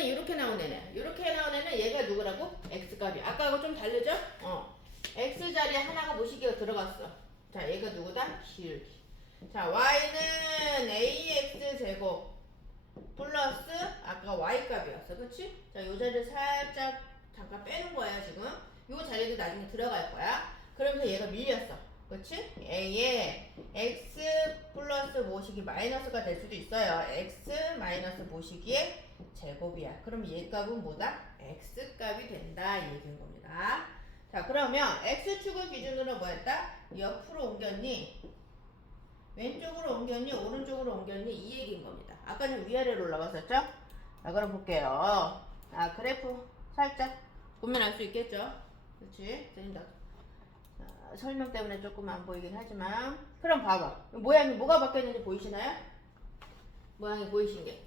요거는 이렇게 나온 애네. 이렇게 나온 애는 얘가 누구라고? x값이. 아까하고 좀 다르죠? 어. x 자리에 하나가 모시기가 들어갔어. 자, 얘가 누구다? 기울기. 자, y는 ax 제곱 플러스 아까 y 값이었어. 그치? 자, 요 자리를 살짝 잠깐 빼는 거야, 지금. 요 자리도 나중에 들어갈 거야. 그러면서 얘가 밀렸어. 그치? a에 x 플러스 모시기 마이너스가 될 수도 있어요. x 마이너스 모시기의 제곱이야. 그럼 얘 값은 뭐다? x 값이 된다. 이 얘기인 겁니다. 자, 그러면 x축을 기준으로 뭐였다? 옆으로 옮겼니? 왼쪽으로 옮겼니? 오른쪽으로 옮겼니? 이 얘기인 겁니다. 아까는 위아래로 올라갔었죠? 자, 그럼 볼게요. 아, 그래프 살짝 알수 있겠죠? 그렇지? 드린다. 자, 설명 때문에 조금 안 보이긴 하지만 그럼 봐봐. 모양이 뭐가 바뀌었는지 보이시나요? 모양이 보이신 게.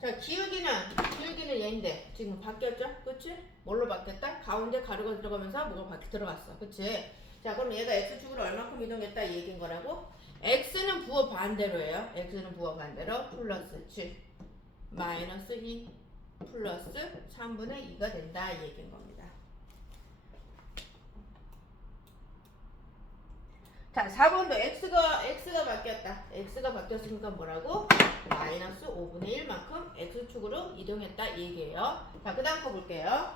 자, 기울기는 기울기는 얘인데 지금 바뀌었죠? 그치? 뭘로 바뀌었다? 가운데 가루가 들어가면서 뭐가 바뀌 들어갔어. 그치? 자, 그럼 얘가 x축으로 얼마큼 이동했다 이 얘기인 거라고? x는 부호 반대로예요. x는 부호 반대로 플러스 7 마이너스 2 플러스 3분의 2가 된다 이 얘기인 겁니다. 자, 4번도 x가 x가 바뀌었다. x가 바뀌었으니까 뭐라고? 마이너스 5분의 1만큼 x축으로 이동했다 이 얘기예요. 자, 그다음 거 볼게요.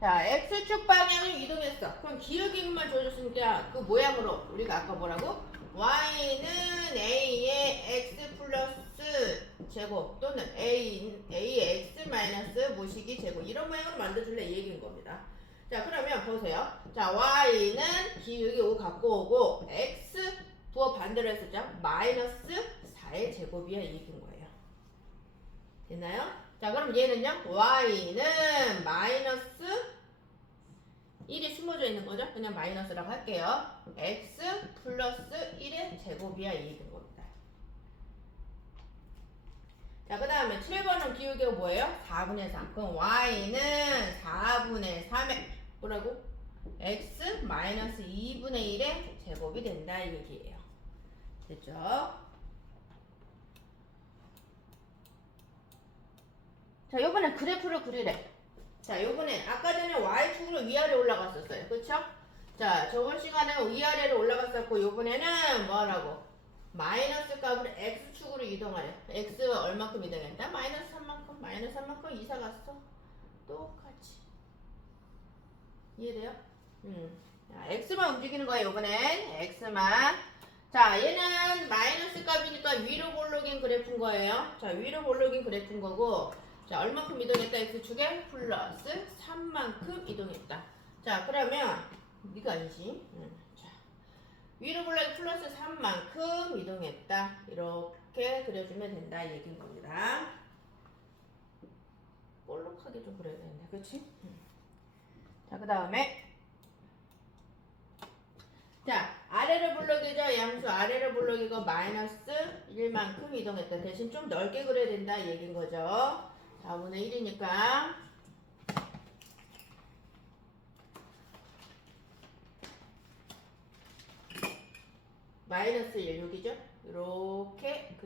자, x축 방향을 이동했어. 그럼 기울기만 줘줬으니까 그 모양으로 우리가 아까 뭐라고? y는 a의 x 플러스 제곱 또는 a a의 x 마이너스 모시기 제곱 이런 모양으로 만들어줄래 이 얘기인 겁니다. 자, 그러면 보세요. 자, y는 기울기 5 갖고 오고 x 부호 반대로 했었죠? 마이너스 4의 제곱이야 이 얘기인 거예요. 됐나요? 자, 그럼 얘는요? y는 마이너스 1이 숨어져 있는 거죠? 그냥 마이너스라고 할게요. x 플러스 1의 제곱이야 이 얘기인 겁니다. 자, 그 다음에 7번은 기울기가 뭐예요? 4분의 3. 그럼 y는 4분의 3의 뭐라고? x 마이너스 2분의 1의 제곱이 된다 이 얘기예요. 됐죠? 자, 요번엔 그래프를 그리래. 자, 요번에 아까 전에 y축으로 위아래 올라갔었어요. 그쵸? 자, 저번 시간에 위아래로 올라갔었고 요번에는 뭐라고? 마이너스 값으로 x축으로 이동하래. x가 얼마큼 이동했다? 마이너스 3만큼, 마이너스 3만큼 이사 갔어. 똑같이. 이해돼요? 음. 자, x만 움직이는 거예요, 요번엔. x만. 자, 얘는 마이너스 값이니까 위로 볼록인 그래프인 거예요. 자, 위로 볼록인 그래프인 거고, 자, 얼마큼 이동했다? x축에 플러스 3만큼 이동했다. 자, 그러면, 네가 아니지. 음, 자, 위로 볼록인 플러스 3만큼 이동했다. 이렇게 그려주면 된다. 이 얘기인 겁니다. 볼록하게 좀 그려야 되는데, 그치? 음. 자, 그 다음에, 자, 아래로 블록이죠. 양수 아래로 블록이고 마이너스 1만큼 이동했다. 대신 좀 넓게 그려야 된다. 이 얘기인 거죠. 4분의 1이니까. 마이너스 1, 6이죠. 이렇게